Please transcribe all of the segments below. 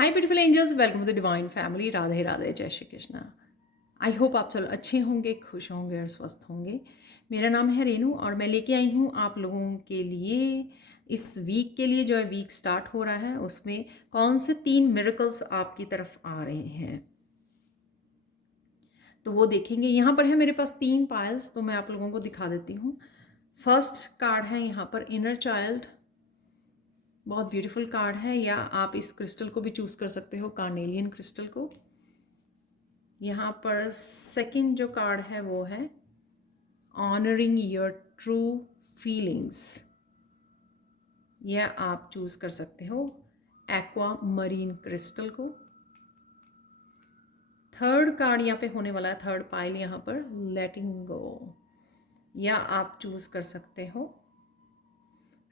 Hi beautiful angels, welcome to the divine family. Radhe Radhe, जय Shri Krishna. I hope आप सब अच्छे होंगे, खुश होंगे और स्वस्थ होंगे। मेरा नाम है रेनू और मैं लेके आई हूँ आप लोगों के लिए इस वीक के लिए, जो है वीक स्टार्ट हो रहा है, उसमें कौन से 3 मिरेकल्स आपकी तरफ आ रहे हैं तो वो देखेंगे। यहाँ पर है मेरे पास 3 पायल्स, तो मैं आप लोगों को दिखा देती हूँ। फर्स्ट कार्ड है यहाँ पर इनर चाइल्ड, बहुत ब्यूटीफुल कार्ड है। या आप इस क्रिस्टल को भी चूज कर सकते हो, कार्नेलियन क्रिस्टल को। यहाँ पर सेकंड जो कार्ड है वो है ऑनरिंग योर ट्रू फीलिंग्स, या आप चूज कर सकते हो एक्वा मरीन क्रिस्टल को। थर्ड कार्ड यहाँ पे होने वाला है, थर्ड पाइल यहाँ पर लेटिंग गो, या आप चूज कर सकते हो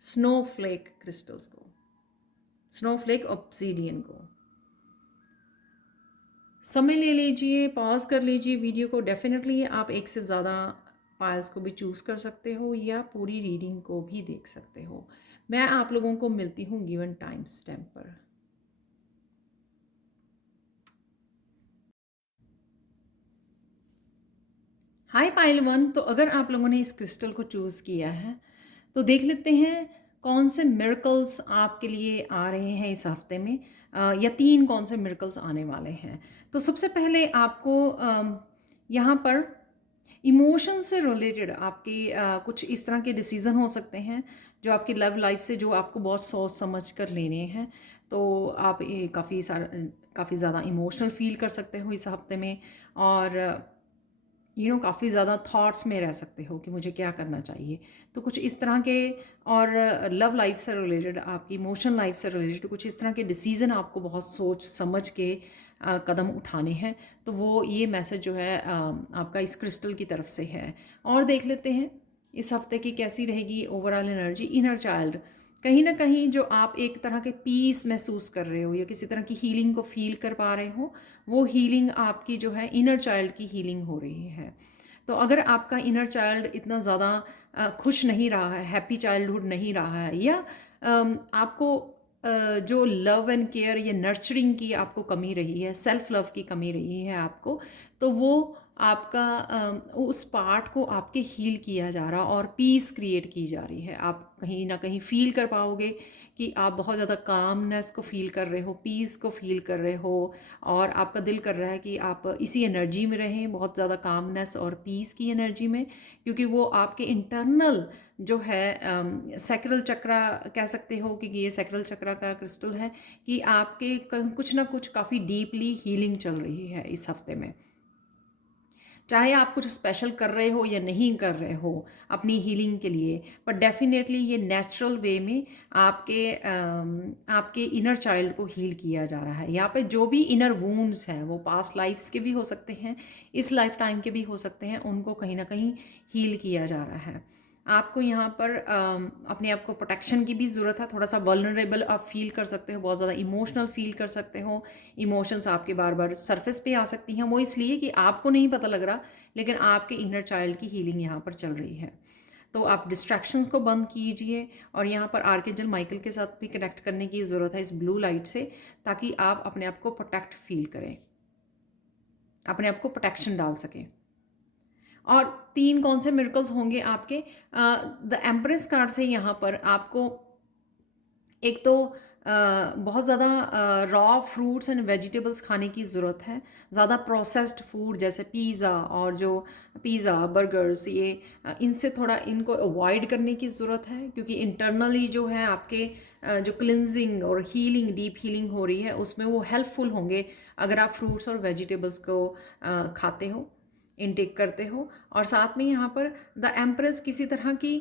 स्नोफ्लेक क्रिस्टल्स को, स्नोफ्लेक ऑब्सीडियन को। समय ले लीजिए, पॉज कर लीजिए वीडियो को। डेफिनेटली आप एक से ज़्यादा पायल्स को भी चूज़ कर सकते हो या पूरी रीडिंग को भी देख सकते हो। मैं आप लोगों को मिलती हूँ गिवन टाइम स्टैम्प पर। हाय पाइल 1, तो अगर आप लोगों ने इस क्रिस्टल को चूज़ किया है तो देख लेते हैं कौन से मिरेकल्स आपके लिए आ रहे हैं इस हफ्ते में, या 3 कौन से मिरेकल्स आने वाले हैं। तो सबसे पहले आपको यहाँ पर इमोशन से रिलेटेड आपके कुछ इस तरह के डिसीज़न हो सकते हैं जो आपकी लव लाइफ से, जो आपको बहुत सोच समझ कर लेने हैं। तो आप ये काफ़ी ज़्यादा इमोशनल फील कर सकते हो इस हफ्ते में, और काफ़ी ज़्यादा थॉट्स में रह सकते हो कि मुझे क्या करना चाहिए। तो कुछ इस तरह के, और लव लाइफ से रिलेटेड, आपकी इमोशनल लाइफ से रिलेटेड कुछ इस तरह के डिसीज़न आपको बहुत सोच समझ के कदम उठाने हैं। तो वो ये मैसेज जो है आपका इस क्रिस्टल की तरफ से है। और देख लेते हैं इस हफ्ते की कैसी रहेगी ओवरऑल एनर्जी। इनर चाइल्ड, कहीं ना कहीं जो आप एक तरह के पीस महसूस कर रहे हो या किसी तरह की हीलिंग को फील कर पा रहे हो, वो हीलिंग आपकी जो है इनर चाइल्ड की हीलिंग हो रही है। तो अगर आपका इनर चाइल्ड इतना ज़्यादा खुश नहीं रहा है, हैप्पी चाइल्डहुड नहीं रहा है, या आपको जो लव एंड केयर या नर्चरिंग की आपको कमी रही है, सेल्फ लव की कमी रही है आपको, तो वो आपका उस पार्ट को आपके हील किया जा रहा और पीस क्रिएट की जा रही है। आप कहीं ना कहीं फील कर पाओगे कि आप बहुत ज़्यादा कामनेस को फील कर रहे हो, पीस को फील कर रहे हो, और आपका दिल कर रहा है कि आप इसी एनर्जी में रहें, बहुत ज़्यादा कामनेस और पीस की एनर्जी में, क्योंकि वो आपके इंटरनल जो है सैक्रल चक्रा कह सकते हो, क्योंकि ये सैक्रल चक्रा का क्रिस्टल है, कि आपके कुछ ना कुछ काफ़ी डीपली हीलिंग चल रही है इस हफ्ते में। चाहे आप कुछ स्पेशल कर रहे हो या नहीं कर रहे हो अपनी हीलिंग के लिए, पर डेफिनेटली ये नेचुरल वे में आपके इनर चाइल्ड को हील किया जा रहा है। यहाँ पे जो भी इनर वूंड्स हैं वो पास्ट लाइफ्स के भी हो सकते हैं, इस लाइफ टाइम के भी हो सकते हैं, उनको कहीं ना कहीं हील किया जा रहा है। आपको यहाँ पर अपने आप को प्रोटेक्शन की भी ज़रूरत है। थोड़ा सा वल्नरेबल आप फील कर सकते हो, बहुत ज़्यादा इमोशनल फील कर सकते हो। इमोशंस आपके बार बार सरफेस पे आ सकती हैं, वो इसलिए कि आपको नहीं पता लग रहा, लेकिन आपके इनर चाइल्ड की हीलिंग यहाँ पर चल रही है। तो आप डिस्ट्रैक्शंस को बंद कीजिए, और यहाँ पर आर्कएंजल माइकल के साथ भी कनेक्ट करने की ज़रूरत है इस ब्लू लाइट से, ताकि आप अपने आप को प्रोटेक्ट फील करें, अपने आप को प्रोटेक्शन डाल सकें। और 3 कौन से मिरेकल्स होंगे आपके द एम्प्रेस कार्ड से। यहाँ पर आपको एक तो बहुत ज़्यादा रॉ फ्रूट्स एंड वेजिटेबल्स खाने की ज़रूरत है। ज़्यादा प्रोसेस्ड फूड जैसे पिज़्ज़ा, और जो पिज़्ज़ा बर्गर्स, ये इनसे थोड़ा इनको अवॉइड करने की ज़रूरत है, क्योंकि इंटरनली जो है आपके जो क्लिनजिंग और हीलिंग, डीप हीलिंग हो रही है, उसमें वो हेल्पफुल होंगे अगर आप फ्रूट्स और वेजिटेबल्स को खाते हो, इनटेक करते हो। और साथ में यहाँ पर द एम्प्रेस किसी तरह की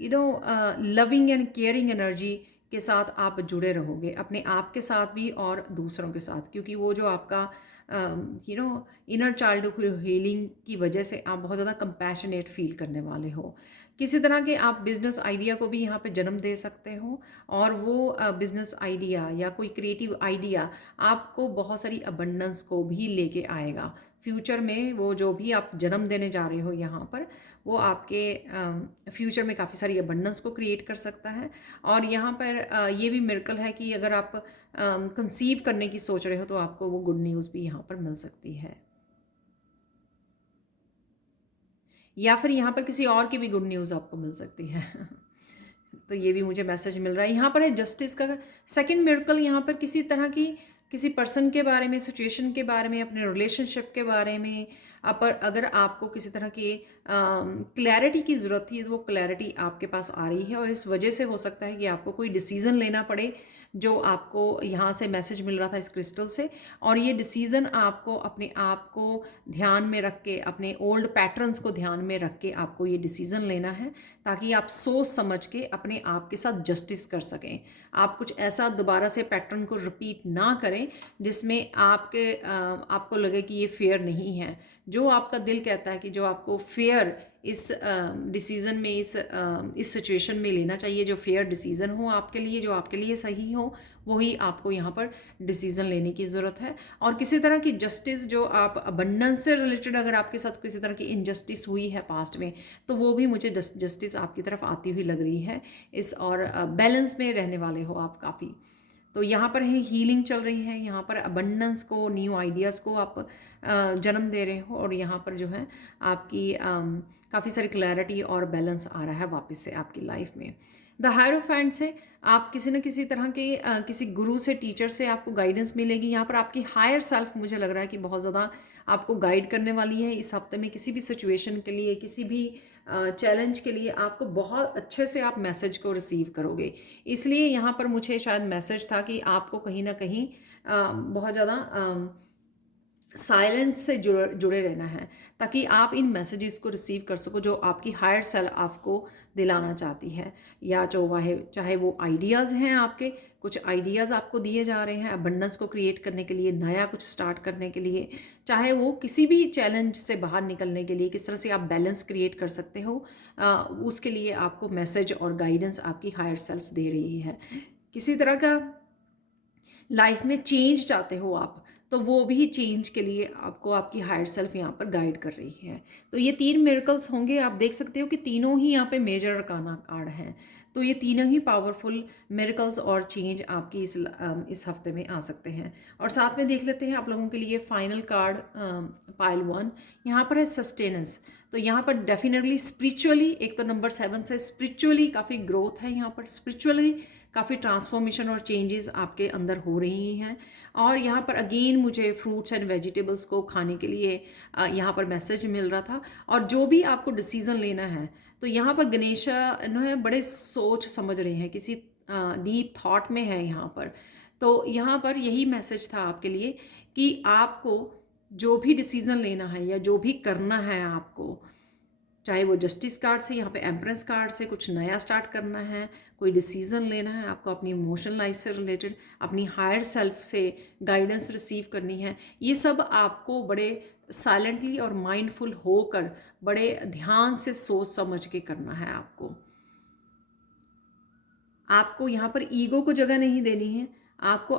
लविंग एंड केयरिंग एनर्जी के साथ आप जुड़े रहोगे, अपने आप के साथ भी और दूसरों के साथ, क्योंकि वो जो आपका इनर चाइल्ड हीलिंग की वजह से आप बहुत ज़्यादा कंपैशनेट फील करने वाले हो। किसी तरह के आप बिजनेस आइडिया को भी यहाँ पे जन्म दे सकते हो, और वो बिजनेस आइडिया या कोई क्रिएटिव आइडिया आपको बहुत सारी अबंडेंस को भी लेके आएगा। फ्यूचर में वो जो भी आप जन्म देने जा रहे हो यहाँ पर, वो आपके फ्यूचर में काफ़ी सारी अबंडेंस को क्रिएट कर सकता है। और यहाँ पर ये भी मिरेकल है कि अगर आप कंसीव करने की सोच रहे हो तो आपको वो गुड न्यूज़ भी यहाँ पर मिल सकती है, या फिर यहाँ पर किसी और की भी गुड न्यूज़ आपको मिल सकती है। तो ये भी मुझे मैसेज मिल रहा है। यहाँ पर है जस्टिस का सेकंड मिरेकल। यहाँ पर किसी तरह की किसी पर्सन के बारे में, सिचुएशन के बारे में, अपने रिलेशनशिप के बारे में अगर आपको किसी तरह की क्लैरिटी की ज़रूरत थी, तो वो क्लैरिटी आपके पास आ रही है। और इस वजह से हो सकता है कि आपको कोई डिसीज़न लेना पड़े, जो आपको यहाँ से मैसेज मिल रहा था इस क्रिस्टल से। और ये डिसीज़न आपको अपने आप को ध्यान में रख के, अपने ओल्ड पैटर्न्स को ध्यान में रख के आपको ये डिसीज़न लेना है, ताकि आप सोच समझ के अपने आप के साथ जस्टिस कर सकें। आप कुछ ऐसा दोबारा से पैटर्न को रिपीट ना करें जिसमें आपको लगे कि ये फेयर नहीं है। जो आपका दिल कहता है कि जो आपको फेयर इस डिसीज़न में, इस सिचुएशन में लेना चाहिए, जो फेयर डिसीज़न हो आपके लिए, जो आपके लिए सही हो, वही आपको यहाँ पर डिसीज़न लेने की ज़रूरत है। और किसी तरह की जस्टिस, जो आप अबंडेंस से रिलेटेड अगर आपके साथ किसी तरह की इनजस्टिस हुई है पास्ट में, तो वो भी मुझे जस्टिस आपकी तरफ आती हुई लग रही है और बैलेंस में रहने वाले हो आप काफ़ी। तो यहाँ पर है हीलिंग चल रही है, यहाँ पर अबंडेंस को, न्यू आइडियाज़ को आप जन्म दे रहे हो। और यहाँ पर जो है आपकी काफ़ी सारी क्लैरिटी और बैलेंस आ रहा है वापस से आपकी लाइफ में। द हायरोफेंट से आप किसी न किसी तरह के किसी गुरु से, टीचर से आपको गाइडेंस मिलेगी। यहाँ पर आपकी हायर सेल्फ मुझे लग रहा है कि बहुत ज़्यादा आपको गाइड करने वाली है इस हफ्ते में। किसी भी सिचुएशन के लिए, किसी भी चैलेंज के लिए आपको बहुत अच्छे से आप मैसेज को रिसीव करोगे। इसलिए यहाँ पर मुझे शायद मैसेज था कि आपको कहीं ना कहीं बहुत ज़्यादा साइलेंस से जुड़े रहना है, ताकि आप इन मैसेजेस को रिसीव कर सको जो आपकी हायर सेल्फ आपको दिलाना चाहती है। या चाहे वो आइडियाज़ हैं, आपके कुछ आइडियाज़ आपको दिए जा रहे हैं अबंडेंस को क्रिएट करने के लिए, नया कुछ स्टार्ट करने के लिए, चाहे वो किसी भी चैलेंज से बाहर निकलने के लिए, किस तरह से आप बैलेंस क्रिएट कर सकते हो, उसके लिए आपको मैसेज और गाइडेंस आपकी हायर सेल्फ दे रही है। किसी तरह का लाइफ में चेंज चाहते हो आप, तो वो भी चेंज के लिए आपको आपकी हायर सेल्फ यहाँ पर गाइड कर रही है। तो ये 3 मिरेकल्स होंगे। आप देख सकते हो कि तीनों ही यहाँ पे मेजर अरकाना कार्ड हैं। तो ये तीनों ही पावरफुल मिरेकल्स और चेंज आपकी इस हफ्ते में आ सकते हैं। और साथ में देख लेते हैं आप लोगों के लिए फाइनल कार्ड, पाइल 1। यहाँ पर है सस्टेनेंस। तो यहाँ पर डेफिनेटली स्पिरिचुअली, एक तो नंबर 7 से स्पिरिचुअली काफ़ी ग्रोथ है। यहाँ पर स्पिरिचुअली काफ़ी ट्रांसफॉर्मेशन और चेंजेस आपके अंदर हो रही हैं। और यहाँ पर अगेन मुझे फ्रूट्स एंड वेजिटेबल्स को खाने के लिए यहाँ पर मैसेज मिल रहा था। और जो भी आपको डिसीज़न लेना है, तो यहाँ पर गणेशा है बड़े सोच समझ रहे हैं, किसी डीप थॉट में है यहाँ पर। तो यहाँ पर यही मैसेज था आपके लिए कि आपको जो भी डिसीज़न लेना है या जो भी करना है आपको, चाहे वो जस्टिस कार्ड से, यहाँ पे एम्प्रेस कार्ड से कुछ नया स्टार्ट करना है, कोई डिसीज़न लेना है आपको अपनी इमोशनल लाइफ से रिलेटेड, अपनी हायर सेल्फ से गाइडेंस रिसीव करनी है, ये सब आपको बड़े साइलेंटली और माइंडफुल होकर बड़े ध्यान से सोच समझ के करना है। आपको यहाँ पर ईगो को जगह नहीं देनी है। आपको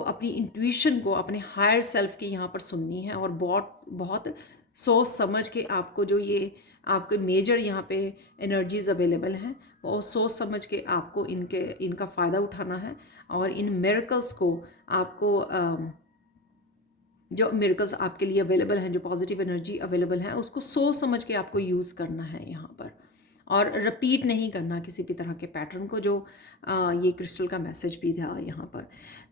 अपनी इंट्यूशन को, अपने हायर सेल्फ की यहाँ पर सुननी है। और बहुत बहुत सोच समझ के आपको जो ये आपके मेजर यहाँ पे एनर्जीज अवेलेबल हैं, वो सोच समझ के आपको इनका फ़ायदा उठाना है। और इन मिरेकल्स को आपको जो मिरेकल्स आपके लिए अवेलेबल हैं, जो पॉजिटिव एनर्जी अवेलेबल है, उसको सोच समझ के आपको यूज़ करना है यहाँ पर। और रिपीट नहीं करना किसी भी तरह के पैटर्न को, जो ये क्रिस्टल का मैसेज भी था यहाँ पर।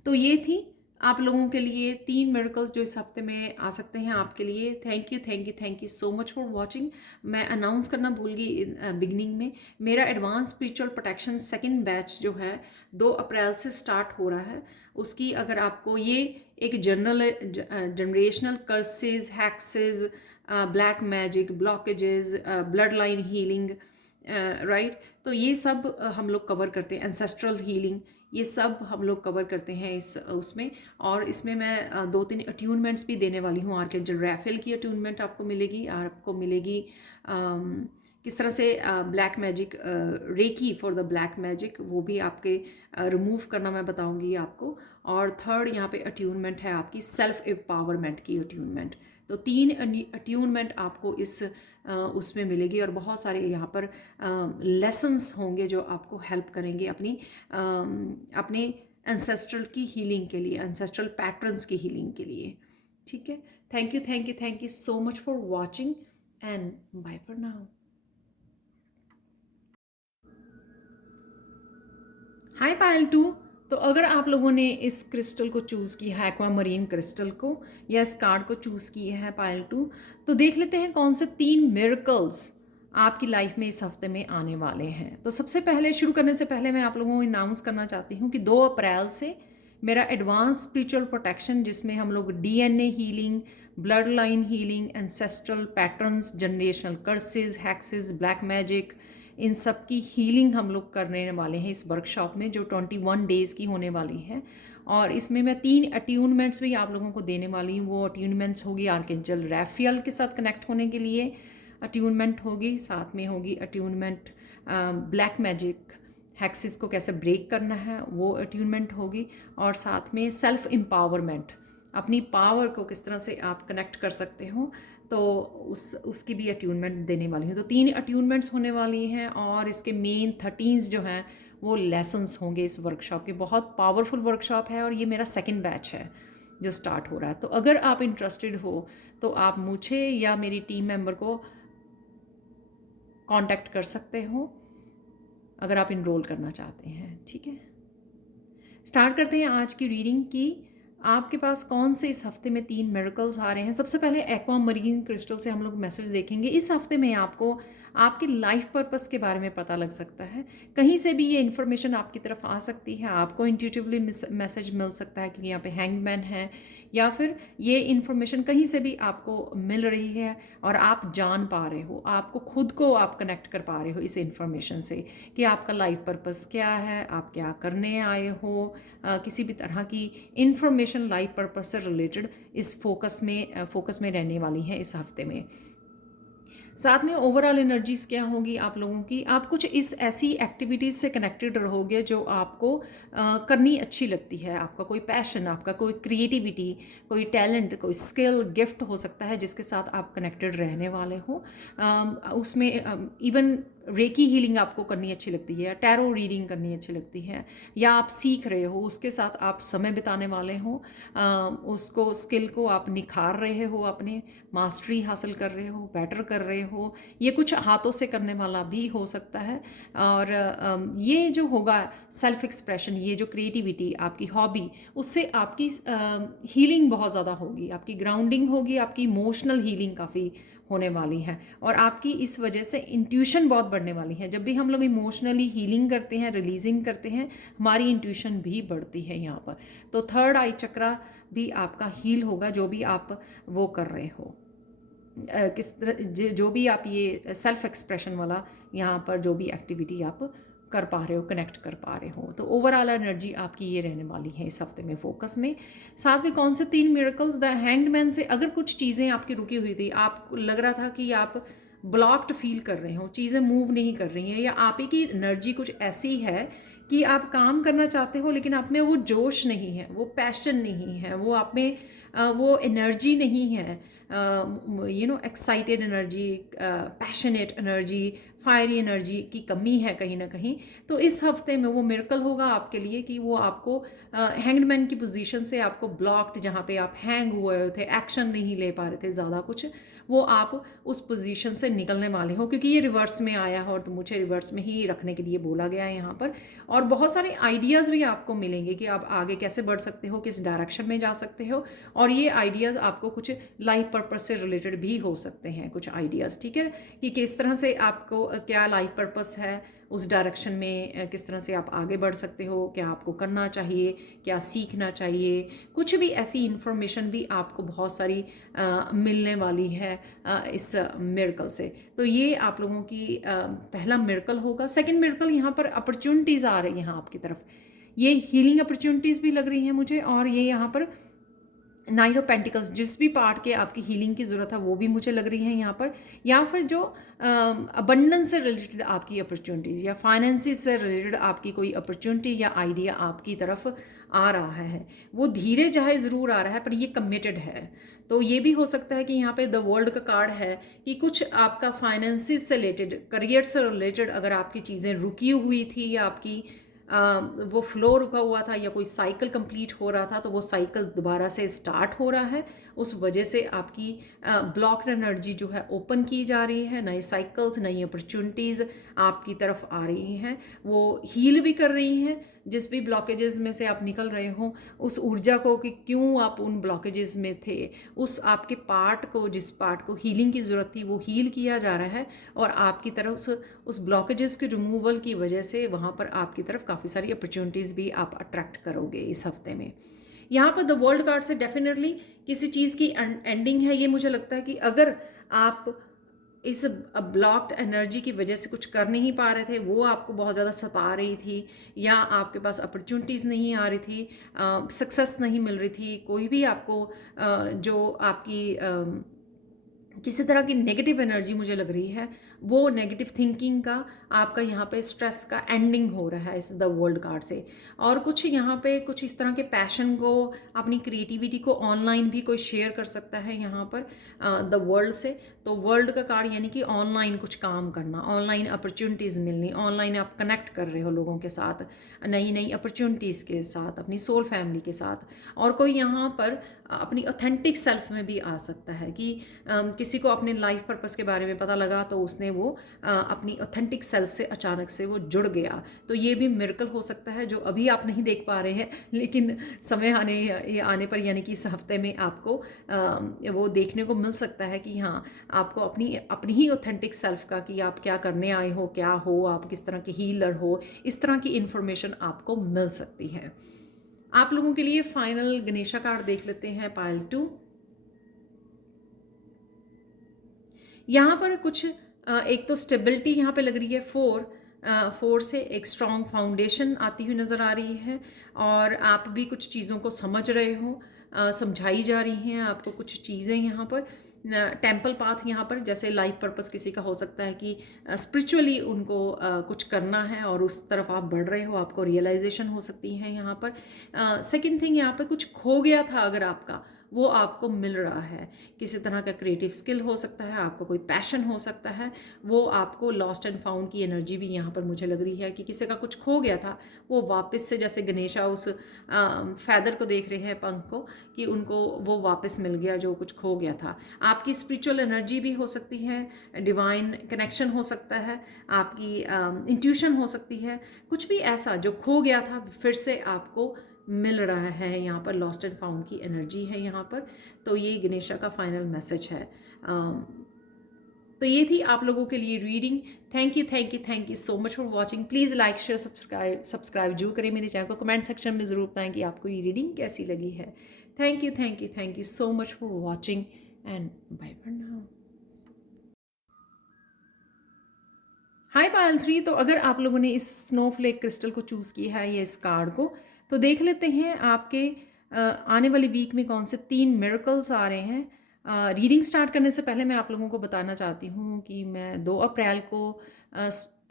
तो ये थी आप लोगों के लिए 3 मिरेकल्स जो इस हफ्ते में आ सकते हैं आपके लिए। Thank you so much for watching. मैं अनाउंस करना भूल गई बिगनिंग में, मेरा advance spiritual protection second batch जो है 2 अप्रैल से स्टार्ट हो रहा है। उसकी अगर आपको ये एक generational curses, hexes, black magic, blockages, blood line healing, right, तो ये सब हम लोग कवर करते हैं। एंसेस्ट्रल हीलिंग, ये सब हम लोग कवर करते हैं उसमें। और इसमें मैं 2-3 अट्यूनमेंट्स भी देने वाली हूँ। आर्कएंजल रैफेल की अट्यूनमेंट आपको मिलेगी, आपको मिलेगी किस तरह से black magic, reiki for the black magic, वो भी आपके रिमूव करना मैं बताऊंगी आपको। और थर्ड यहाँ पे अट्यूनमेंट है आपकी सेल्फ एम्पावरमेंट की अट्यूनमेंट। तो 3 अट्यूनमेंट आपको इस उसमें मिलेगी, और बहुत सारे यहाँ पर लेसन्स होंगे जो आपको हेल्प करेंगे अपने एंसेस्ट्रल की हीलिंग के लिए, एंसेस्ट्रल पैटर्न्स की हीलिंग के लिए। ठीक है, thank you so much for watching and bye for now. Hi Payal 2। तो अगर आप लोगों ने इस क्रिस्टल को चूज़ किया है, एक्वामरीन क्रिस्टल को, या इस कार्ड को चूज़ किया है पायल 2, तो देख लेते हैं कौन से 3 मिरेकल्स आपकी लाइफ में इस हफ्ते में आने वाले हैं। तो सबसे पहले, शुरू करने से पहले मैं आप लोगों को अनाउंस करना चाहती हूँ कि 2 अप्रैल से मेरा एडवांस स्पिरिचुअल प्रोटेक्शन, जिसमें हम लोग DNA healing, blood line healing, ancestral patterns, generational curses, hexes, black magic, इन सब की हीलिंग हम लोग करने वाले हैं इस वर्कशॉप में, जो 21 डेज़ की होने वाली है। और इसमें मैं 3 अट्यूनमेंट्स भी आप लोगों को देने वाली हूँ। वो अट्यूनमेंट्स होगी आर्कएंजल रैफियल के साथ कनेक्ट होने के लिए अट्यूनमेंट होगी, साथ में होगी अट्यूनमेंट ब्लैक मैजिक, हैक्सिस को कैसे ब्रेक करना है वो अट्यूनमेंट होगी, और साथ में सेल्फ एम्पावरमेंट, अपनी पावर को किस तरह से आप कनेक्ट कर सकते हो, तो उसकी भी अट्यूनमेंट देने वाली हूँ। तो 3 अट्यूनमेंट्स होने वाली हैं, और इसके मेन 13 जो हैं वो लेसन्स होंगे इस वर्कशॉप के। बहुत पावरफुल वर्कशॉप है, और ये मेरा सेकंड बैच है जो स्टार्ट हो रहा है। तो अगर आप इंटरेस्टेड हो तो आप मुझे या मेरी टीम मेंबर को कांटेक्ट कर सकते हो अगर आप इनरोल करना चाहते हैं। ठीक है, स्टार्ट करते हैं आज की रीडिंग की। आपके पास कौन से इस हफ्ते में 3 मिरेकल्स आ रहे हैं। सबसे पहले एक्वामरीन क्रिस्टल से हम लोग मैसेज देखेंगे। इस हफ्ते में आपको आपके लाइफ पर्पस के बारे में पता लग सकता है, कहीं से भी ये इन्फॉर्मेशन आपकी तरफ आ सकती है। आपको इंट्यूटिवली मैसेज मिल सकता है कि यहाँ पे हैंगमैन है, या फिर ये इन्फॉर्मेशन कहीं से भी आपको मिल रही है और आप जान पा रहे हो, आपको खुद को आप कनेक्ट कर पा रहे हो इस इन्फॉर्मेशन से कि आपका लाइफ पर्पस क्या है, आप क्या करने आए हो। किसी भी तरह की इन्फॉर्मेशन लाइफ पर्पस से रिलेटेड इस फोकस में रहने वाली है इस हफ्ते में। साथ में ओवरऑल एनर्जीज क्या होगी आप लोगों की, आप कुछ इस ऐसी एक्टिविटीज़ से कनेक्टेड रहोगे जो आपको करनी अच्छी लगती है। आपका कोई पैशन, आपका कोई क्रिएटिविटी, कोई टैलेंट, कोई स्किल, गिफ्ट हो सकता है जिसके साथ आप कनेक्टेड रहने वाले हो। उसमें इवन रेकी हीलिंग आपको करनी अच्छी लगती है, टैरो रीडिंग करनी अच्छी लगती है, या आप सीख रहे हो, उसके साथ आप समय बिताने वाले हो, उसको स्किल को आप निखार रहे हो, अपने मास्टरी हासिल कर रहे हो, बेटर कर रहे हो। ये कुछ हाथों से करने वाला भी हो सकता है। और ये जो होगा सेल्फ एक्सप्रेशन, ये जो क्रिएटिविटी, आपकी हॉबी, उससे आपकी हीलिंग बहुत ज़्यादा होगी, आपकी ग्राउंडिंग होगी, आपकी इमोशनल हीलिंग काफ़ी होने वाली है, और आपकी इस वजह से इंट्यूशन बहुत बढ़ने वाली है। जब भी हम लोग इमोशनली हीलिंग करते हैं, रिलीजिंग करते हैं, हमारी इंट्यूशन भी बढ़ती है यहाँ पर। तो थर्ड आई चक्रा भी आपका हील होगा, जो भी आप वो कर रहे हो, किस तरह जो भी आप ये सेल्फ एक्सप्रेशन वाला यहाँ पर जो भी एक्टिविटी आप कर पा रहे हो, कनेक्ट कर पा रहे हो। तो ओवरऑल एनर्जी आपकी ये रहने वाली है इस हफ्ते में फोकस में। साथ में कौन से 3 मिरेकल्स, द हैंग्ड से अगर कुछ चीज़ें आपकी रुकी हुई थी, आपको लग रहा था कि आप ब्लॉक्ड फील कर रहे हो, चीज़ें मूव नहीं कर रही हैं, या आप ही की एनर्जी कुछ ऐसी है कि आप काम करना चाहते हो लेकिन आप में वो जोश नहीं है, वो पैशन नहीं है, वो आप में वो एनर्जी नहीं है, excited energy, passionate energy, fiery energy की कमी है कहीं ना कहीं। तो इस हफ्ते में वो मिरेकल होगा आपके लिए कि वो आपको हैंगडमैन की पोजीशन से, आपको ब्लॉक्ड, जहाँ पे आप हैंग हुए थे, एक्शन नहीं ले पा रहे थे ज़्यादा कुछ, वो आप उस पोजीशन से निकलने वाले हो, क्योंकि ये रिवर्स में आया है और तो मुझे रिवर्स में ही रखने के लिए बोला गया है यहाँ पर। और बहुत सारे आइडियाज़ भी आपको मिलेंगे कि आप आगे कैसे बढ़ सकते हो, किस डायरेक्शन में जा सकते हो, और ये आइडियाज़ आपको कुछ लाइफ पर्पस से रिलेटेड भी हो सकते हैं, कुछ आइडियाज़। ठीक है, कि किस तरह से आपको क्या लाइफ पर्पस है, उस डायरेक्शन में किस तरह से आप आगे बढ़ सकते हो, क्या आपको करना चाहिए, क्या सीखना चाहिए, कुछ भी ऐसी इन्फॉर्मेशन भी आपको बहुत सारी मिलने वाली है इस मिरेकल से। तो ये आप लोगों की पहला मिरेकल होगा। सेकंड मिरेकल, यहाँ पर अपॉर्चुनिटीज़ आ रही हैं आपकी तरफ, ये हीलिंग अपॉर्चुनिटीज़ भी लग रही हैं मुझे, और ये यहाँ पर नाइट ऑफ पेंटिकल्स, जिस भी पार्ट के आपकी हीलिंग की ज़रूरत है वो भी मुझे लग रही है यहाँ पर, या फिर जो अबंडेंस से रिलेटेड आपकी अपॉर्चुनिटीज़ या फाइनेंसिस से रिलेटेड आपकी कोई अपॉर्चुनिटी या आइडिया आपकी तरफ आ रहा है। वो धीरे चाहे ज़रूर आ रहा है पर ये कमिटेड है। तो ये भी हो सकता है कि यहाँ पे द वर्ल्ड का कार्ड है कि कुछ आपका फाइनेंसिस से रिलेटेड, करियर से रिलेटेड अगर आपकी चीज़ें रुकी हुई थी या आपकी वो फ्लो रुका हुआ था या कोई साइकिल कंप्लीट हो रहा था, तो वो साइकिल दोबारा से स्टार्ट हो रहा है। उस वजह से आपकी ब्लॉक्ड एनर्जी जो है ओपन की जा रही है, नए साइकिल्स, नई अपॉर्चुनिटीज़ आपकी तरफ आ रही हैं, वो हील भी कर रही हैं। जिस भी ब्लॉकेजेस में से आप निकल रहे हो, उस ऊर्जा को कि क्यों आप उन ब्लॉकेजेस में थे, उस आपके पार्ट को, जिस पार्ट को हीलिंग की ज़रूरत थी वो हील किया जा रहा है। और आपकी तरफ उस ब्लॉकेजेस के रिमूवल की वजह से वहाँ पर आपकी तरफ काफ़ी सारी अपॉर्चुनिटीज़ भी आप अट्रैक्ट करोगे इस हफ्ते में। यहाँ पर द वर्ल्ड कार्ड से डेफिनेटली किसी चीज़ की एंडिंग है। ये मुझे लगता है कि अगर आप इस ब्लॉक्ड एनर्जी की वजह से कुछ कर नहीं पा रहे थे, वो आपको बहुत ज़्यादा सता रही थी, या आपके पास अपॉर्चुनिटीज़ नहीं आ रही थी, सक्सेस नहीं मिल रही थी, कोई भी आपको जो आपकी किसी तरह की नेगेटिव एनर्जी मुझे लग रही है, वो नेगेटिव थिंकिंग का आपका यहाँ पे स्ट्रेस का एंडिंग हो रहा है इस द वर्ल्ड कार्ड से। और कुछ यहाँ पे कुछ इस तरह के पैशन को, अपनी क्रिएटिविटी को ऑनलाइन भी कोई शेयर कर सकता है यहाँ पर द वर्ल्ड से। तो वर्ल्ड का कार्ड यानी कि ऑनलाइन कुछ काम करना, ऑनलाइन अपॉर्चुनिटीज़ मिलनी, ऑनलाइन आप कनेक्ट कर रहे हो लोगों के साथ, नई नई अपॉर्चुनिटीज़ के साथ, अपनी सोल फैमिली के साथ। और कोई यहाँ पर अपनी ऑथेंटिक सेल्फ में भी आ सकता है कि किसी को अपने लाइफ पर्पस के बारे में पता लगा तो उसने वो अपनी ऑथेंटिक सेल्फ से अचानक से वो जुड़ गया। तो ये भी मिरेकल हो सकता है जो अभी आप नहीं देख पा रहे हैं, लेकिन समय आने पर यानी कि इस हफ्ते में आपको वो देखने को मिल सकता है कि हाँ, आपको अपनी अपनी ही ऑथेंटिक सेल्फ का, कि आप क्या करने आए हो, क्या हो, आप किस तरह के हीलर हो, इस तरह की इन्फॉर्मेशन आपको मिल सकती है। आप लोगों के लिए फाइनल गणेशा कार्ड देख लेते हैं, पाइल 2। यहाँ पर कुछ एक तो स्टेबिलिटी यहाँ पे लग रही है, 4 से एक स्ट्रॉन्ग फाउंडेशन आती हुई नज़र आ रही है। और आप भी कुछ चीज़ों को समझ रहे हो, समझाई जा रही हैं आपको कुछ चीज़ें यहाँ पर। टेम्पल पाथ यहाँ पर जैसे लाइफ पर्पस किसी का हो सकता है कि स्पिरिचुअली उनको कुछ करना है और उस तरफ आप बढ़ रहे हो, आपको रियलाइजेशन हो सकती है यहाँ पर। सेकंड थिंग, यहाँ पर कुछ खो गया था अगर आपका, वो आपको मिल रहा है। किसी तरह का क्रिएटिव स्किल हो सकता है, आपको कोई पैशन हो सकता है, वो आपको लॉस्ट एंड फाउंड की एनर्जी भी यहाँ पर मुझे लग रही है कि किसी का कुछ खो गया था, वो वापस से, जैसे गणेशा उस फैदर को देख रहे हैं, पंख को, कि उनको वो वापस मिल गया जो कुछ खो गया था। आपकी स्पिरिचुअल एनर्जी भी हो सकती है, डिवाइन कनेक्शन हो सकता है, आपकी इंट्यूशन हो सकती है, कुछ भी ऐसा जो खो गया था फिर से आपको मिल रहा है। यहाँ पर लॉस्ट एंड फाउंड की एनर्जी है यहाँ पर। तो ये गणेशा का फाइनल मैसेज है। तो ये थी आप लोगों के लिए reading. Thank you so much for watching. Please like share subscribe जरूर करें मेरे चैनल को। कमेंट सेक्शन में ज़रूर बताएं कि आपको ये रीडिंग कैसी लगी है। Thank you so much for watching and bye for now. Hi Payal 3। तो अगर आप लोगों ने इस स्नोफ्लेक क्रिस्टल को चूज़ किया है, ये इस कार्ड को, तो देख लेते हैं आपके आने वाली वीक में कौन से 3 मिरेकल्स आ रहे हैं। रीडिंग स्टार्ट करने से पहले मैं आप लोगों को बताना चाहती हूँ कि मैं 2 अप्रैल को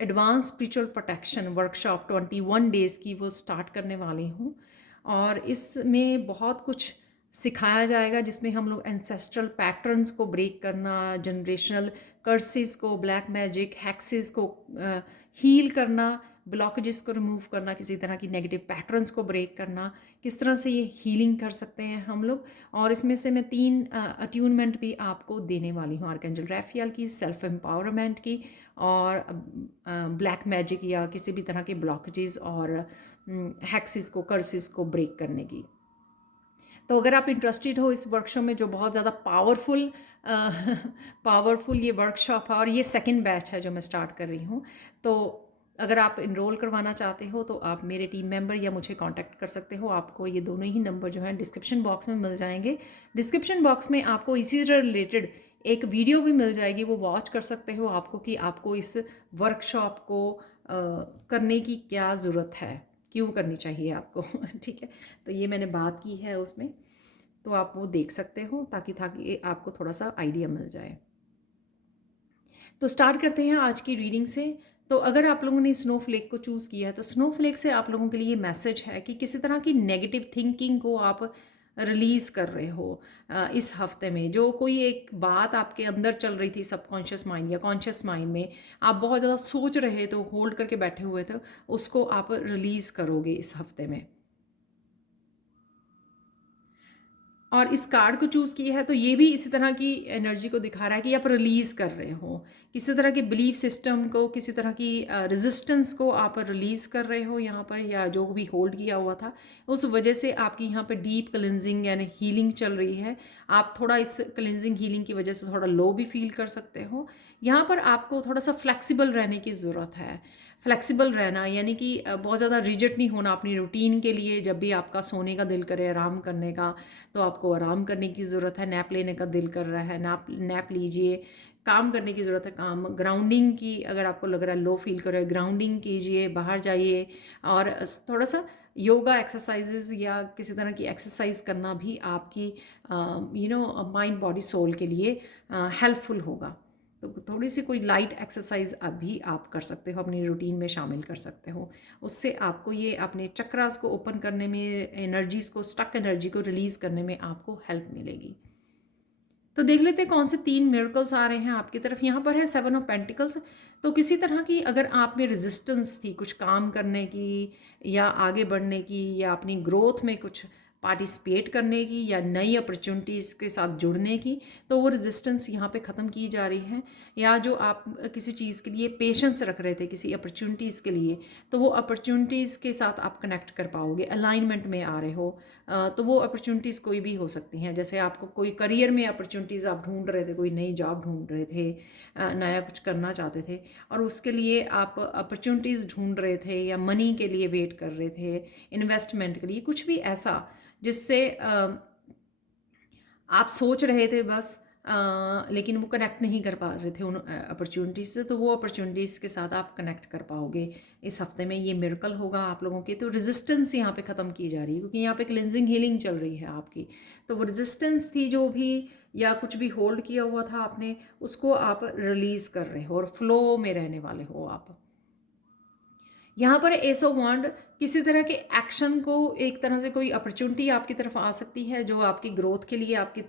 advance spiritual protection workshop 21 days की वो स्टार्ट करने वाली हूँ। और इसमें बहुत कुछ सिखाया जाएगा जिसमें हम लोग एंसेस्ट्रल पैटर्न्स को ब्रेक करना, जनरेशनल कर्सेस को, ब्लैक मैजिक, हैक्सेस को हील करना, ब्लॉकेजेस को रिमूव करना, किसी तरह की नेगेटिव पैटर्न्स को ब्रेक करना, किस तरह से ये हीलिंग कर सकते हैं हम लोग। और इसमें से मैं 3 अट्यूनमेंट भी आपको देने वाली हूँ, आर्कएंजल रैफियल की, सेल्फ एम्पावरमेंट की, और ब्लैक मैजिक या किसी भी तरह के ब्लॉकेजेस और हैक्सेस को, कर्सेस को ब्रेक करने की। तो अगर आप इंटरेस्टेड हो इस वर्कशॉप में, जो बहुत ज़्यादा पावरफुल ये वर्कशॉप है, और ये सेकंड बैच है जो मैं स्टार्ट कर रही हूँ, तो अगर आप इनरोल करवाना चाहते हो तो आप मेरे टीम मेंबर या मुझे कांटेक्ट कर सकते हो। आपको ये दोनों ही नंबर जो हैं डिस्क्रिप्शन बॉक्स में मिल जाएंगे। डिस्क्रिप्शन बॉक्स में आपको इसी से रिलेटेड एक वीडियो भी मिल जाएगी, वो वॉच कर सकते हो आपको, कि आपको इस वर्कशॉप को करने की क्या ज़रूरत है, क्यों करनी चाहिए आपको। ठीक है, तो ये मैंने बात की है उसमें। तो आप वो देख सकते हो ताकि ताकि आपको थोड़ा सा आइडिया मिल जाए। तो स्टार्ट करते हैं आज की रीडिंग से। तो अगर आप लोगों ने स्नोफ्लेक को चूज़ किया है तो स्नोफ्लेक से आप लोगों के लिए मैसेज है कि किसी तरह की नेगेटिव थिंकिंग को आप रिलीज़ कर रहे हो इस हफ्ते में। जो कोई एक बात आपके अंदर चल रही थी सबकॉन्शियस माइंड या कॉन्शियस माइंड में, आप बहुत ज़्यादा सोच रहे थे, होल्ड करके बैठे हुए थे, उसको आप रिलीज़ करोगे इस हफ्ते में। और इस कार्ड को चूज़ किया है तो ये भी इसी तरह की एनर्जी को दिखा रहा है कि आप रिलीज़ कर रहे हो किसी तरह के बिलीफ सिस्टम को, किसी तरह की रेजिस्टेंस को आप रिलीज़ कर रहे हो यहाँ पर, या जो भी होल्ड किया हुआ था उस वजह से आपकी यहाँ पर डीप क्लिनजिंग यानी हीलिंग चल रही है। आप थोड़ा इस क्लिनजिंग हीलिंग की वजह से थोड़ा लो भी फील कर सकते हो। यहाँ पर आपको थोड़ा सा फ्लेक्सिबल रहने की ज़रूरत है। फ्लेक्सिबल रहना यानी कि बहुत ज़्यादा रिजिड नहीं होना अपनी रूटीन के लिए। जब भी आपका सोने का दिल करे, आराम करने का, तो आपको आराम करने की ज़रूरत है। नैप लेने का दिल कर रहा है, नैप लीजिए। काम करने की ज़रूरत है, काम ग्राउंडिंग की, अगर आपको लग रहा है लो फील कर रहा है, ग्राउंडिंग कीजिए, बाहर जाइए। और थोड़ा सा योगा एक्सरसाइजेज या किसी तरह की एक्सरसाइज करना भी आपकी माइंड बॉडी सोल के लिए हेल्पफुल होगा। तो थोड़ी सी कोई लाइट एक्सरसाइज अभी आप कर सकते हो, अपनी रूटीन में शामिल कर सकते हो। उससे आपको ये अपने चक्रास को ओपन करने में, एनर्जीज को, स्टक एनर्जी को रिलीज़ करने में आपको हेल्प मिलेगी। तो देख लेते हैं कौन से 3 मिरेकल्स आ रहे हैं आपकी तरफ। यहाँ पर है 7 ऑफ पेंटिकल्स। तो किसी तरह की अगर आप में रेजिस्टेंस थी कुछ काम करने की या आगे बढ़ने की या अपनी ग्रोथ में कुछ पार्टिसिपेट करने की या नई अपॉर्चुनिटीज़ के साथ जुड़ने की, तो वो रेजिस्टेंस यहाँ पे ख़त्म की जा रही है। या जो आप किसी चीज़ के लिए पेशेंस रख रहे थे किसी अपॉर्चुनिटीज़ के लिए, तो वो अपॉर्चुनिटीज़ के साथ आप कनेक्ट कर पाओगे, अलाइनमेंट में आ रहे हो। तो वो अपॉर्चुनिटीज़ कोई भी हो सकती हैं। जैसे आपको कोई करियर में अपॉर्चुनिटीज़ आप ढूंढ रहे थे, कोई नई जॉब ढूंढ रहे थे, नया कुछ करना चाहते थे और उसके लिए आप अपॉर्चुनिटीज़ ढूंढ रहे थे या मनी के लिए वेट कर रहे थे, इन्वेस्टमेंट के लिए, कुछ भी ऐसा जिससे आप सोच रहे थे बस, लेकिन वो कनेक्ट नहीं कर पा रहे थे उन अपॉर्चुनिटीज़ से। तो वो अपॉर्चुनिटीज़ के साथ आप कनेक्ट कर पाओगे इस हफ्ते में। ये मिरेकल होगा आप लोगों के। तो रेजिस्टेंस यहाँ पे ख़त्म की जा रही है क्योंकि यहाँ पे क्लिनजिंग हीलिंग चल रही है आपकी। तो वो रेजिस्टेंस थी जो भी, या कुछ भी होल्ड किया हुआ था आपने, उसको आप रिलीज़ कर रहे हो और फ्लो में रहने वाले हो आप। यहाँ पर एस ऑफ वांड किसी तरह के एक्शन को, एक तरह से कोई अपॉर्चुनिटी आपकी तरफ आ सकती है जो आपकी ग्रोथ के लिए आपकी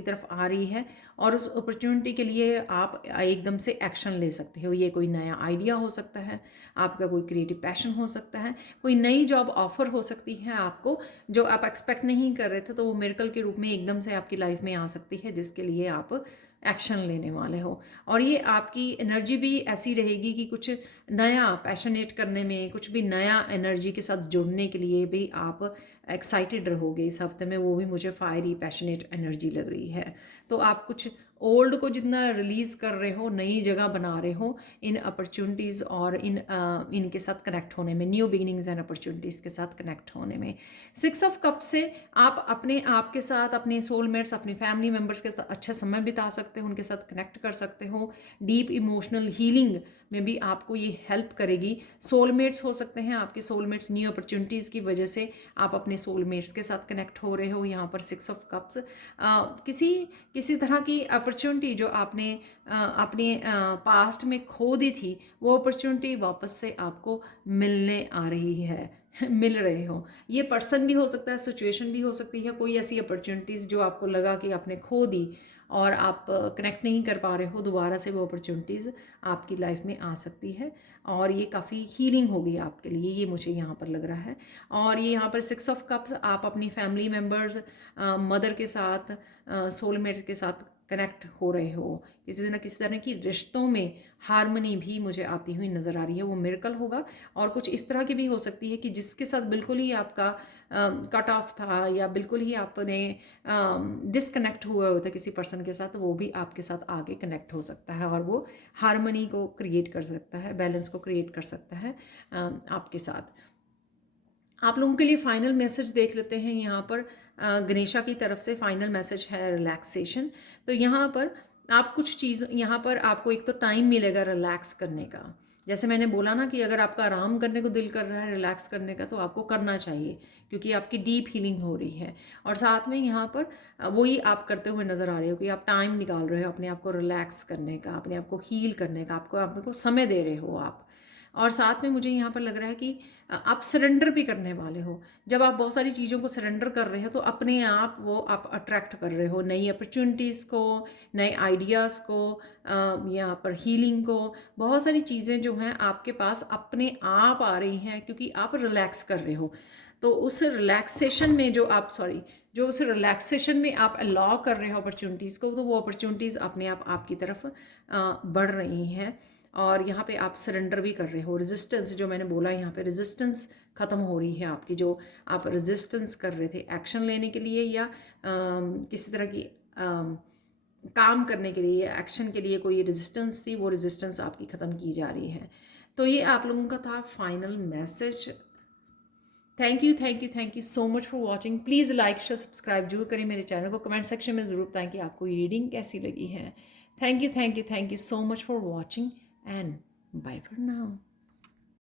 तरफ आ रही है, और उस अपॉर्चुनिटी के लिए आप एकदम से एक्शन ले सकते हो। ये कोई नया आइडिया हो सकता है, आपका कोई क्रिएटिव पैशन हो सकता है, कोई नई जॉब ऑफर हो सकती है आपको जो आप एक्सपेक्ट नहीं कर रहे थे, तो वो मिरेकल के रूप में एकदम से आपकी लाइफ में आ सकती है जिसके लिए आप एक्शन लेने वाले हो। और ये आपकी एनर्जी भी ऐसी रहेगी कि कुछ नया पैशनेट करने में, कुछ भी नया एनर्जी के साथ जुड़ने के लिए भी आप एक्साइटेड रहोगे इस हफ्ते में। वो भी मुझे फायरी पैशनेट एनर्जी लग रही है। तो आप कुछ ओल्ड को जितना रिलीज़ कर रहे हो, नई जगह बना रहे हो इन अपॉर्चुनिटीज़ और इनके साथ कनेक्ट होने में, न्यू बिगिनिंग्स एंड अपॉर्चुनिटीज़ के साथ कनेक्ट होने में। 6 ऑफ कप से आप अपने आप के साथ, अपने सोलमेट्स, अपने फैमिली मेम्बर्स के साथ अच्छा समय बिता सकते हो, उनके साथ कनेक्ट कर सकते हो। डीप इमोशनल हीलिंग में भी आपको ये हेल्प करेगी। सोलमेट्स हो सकते हैं आपके, सोलमेट्स न्यू अपॉर्चुनिटीज़ की वजह से आप अपने सोलमेट्स के साथ कनेक्ट हो रहे हो। यहाँ पर 6 ऑफ कप्स किसी किसी तरह की अपॉर्चुनिटी जो आपने अपने पास्ट में खो दी थी, वो अपॉर्चुनिटी वापस से आपको मिलने आ रही है मिल रहे हो। ये पर्सन भी हो सकता है, सिचुएशन भी हो सकती है, कोई ऐसी अपॉर्चुनिटीज़ जो आपको लगा कि आपने खो दी और आप कनेक्ट नहीं कर पा रहे हो, दोबारा से वो अपॉर्चुनिटीज़ आपकी लाइफ में आ सकती है और ये काफ़ी हीलिंग होगी आपके लिए, ये मुझे यहाँ पर लग रहा है। और ये यहाँ पर 6 ऑफ कप्स, आप अपनी फैमिली मेम्बर्स, मदर के साथ, सोलमेट के साथ कनेक्ट हो रहे हो। किसी तरह की रिश्तों में हार्मनी भी मुझे आती हुई नज़र आ रही है, वो मिरेकल होगा। और कुछ इस तरह की भी हो सकती है कि जिसके साथ बिल्कुल ही आपका कट ऑफ था या बिल्कुल ही आपने डिसकनेक्ट हुए होते किसी पर्सन के साथ, तो वो भी आपके साथ आगे कनेक्ट हो सकता है और वो हार्मनी को क्रिएट कर सकता है, बैलेंस को क्रिएट कर सकता है आपके साथ। आप लोगों के लिए फाइनल मैसेज देख लेते हैं। यहाँ पर गणेशा की तरफ से फाइनल मैसेज है रिलैक्सेशन। तो यहाँ पर आप कुछ चीज़, यहाँ पर आपको एक तो टाइम मिलेगा रिलैक्स करने का, जैसे मैंने बोला ना कि अगर आपका आराम करने को दिल कर रहा है, रिलैक्स करने का, तो आपको करना चाहिए क्योंकि आपकी डीप हीलिंग हो रही है। और साथ में यहाँ पर वही आप करते हुए नज़र आ रहे हो कि आप टाइम निकाल रहे हो अपने आप को रिलैक्स करने का, अपने आप को हील करने का, आपको समय दे रहे हो आप। और साथ में मुझे यहाँ पर लग रहा है कि आप सरेंडर भी करने वाले हो। जब आप बहुत सारी चीज़ों को सरेंडर कर रहे हो तो अपने आप वो आप अट्रैक्ट कर रहे हो, नई अपॉर्चुनिटीज़ को, नए आइडियाज़ को, यहाँ पर हीलिंग को। बहुत सारी चीज़ें जो हैं आपके पास अपने आप आ रही हैं क्योंकि आप रिलैक्स कर रहे हो। तो उस रिलैक्सेशन में जो उस रिलैक्सेशन में आप अलाउ कर रहे हो अपॉर्चुनिटीज़ को, तो वो अपॉर्चुनिटीज़ अपने आप आपकी तरफ बढ़ रही हैं। और यहाँ पे आप सरेंडर भी कर रहे हो। रेजिस्टेंस जो मैंने बोला, यहाँ पे रेजिस्टेंस ख़त्म हो रही है आपकी, जो आप रेजिस्टेंस कर रहे थे एक्शन लेने के लिए या किसी तरह की काम करने के लिए, एक्शन के लिए कोई रेजिस्टेंस थी, वो रेजिस्टेंस आपकी ख़त्म की जा रही है। तो ये आप लोगों का था final message. Thank you so much for watching. Please like share subscribe जरूर करें मेरे चैनल को। कमेंट सेक्शन में ज़रूर बताएं कि आपको ये रीडिंग कैसी लगी है। Thank you so much for watching and bye for now.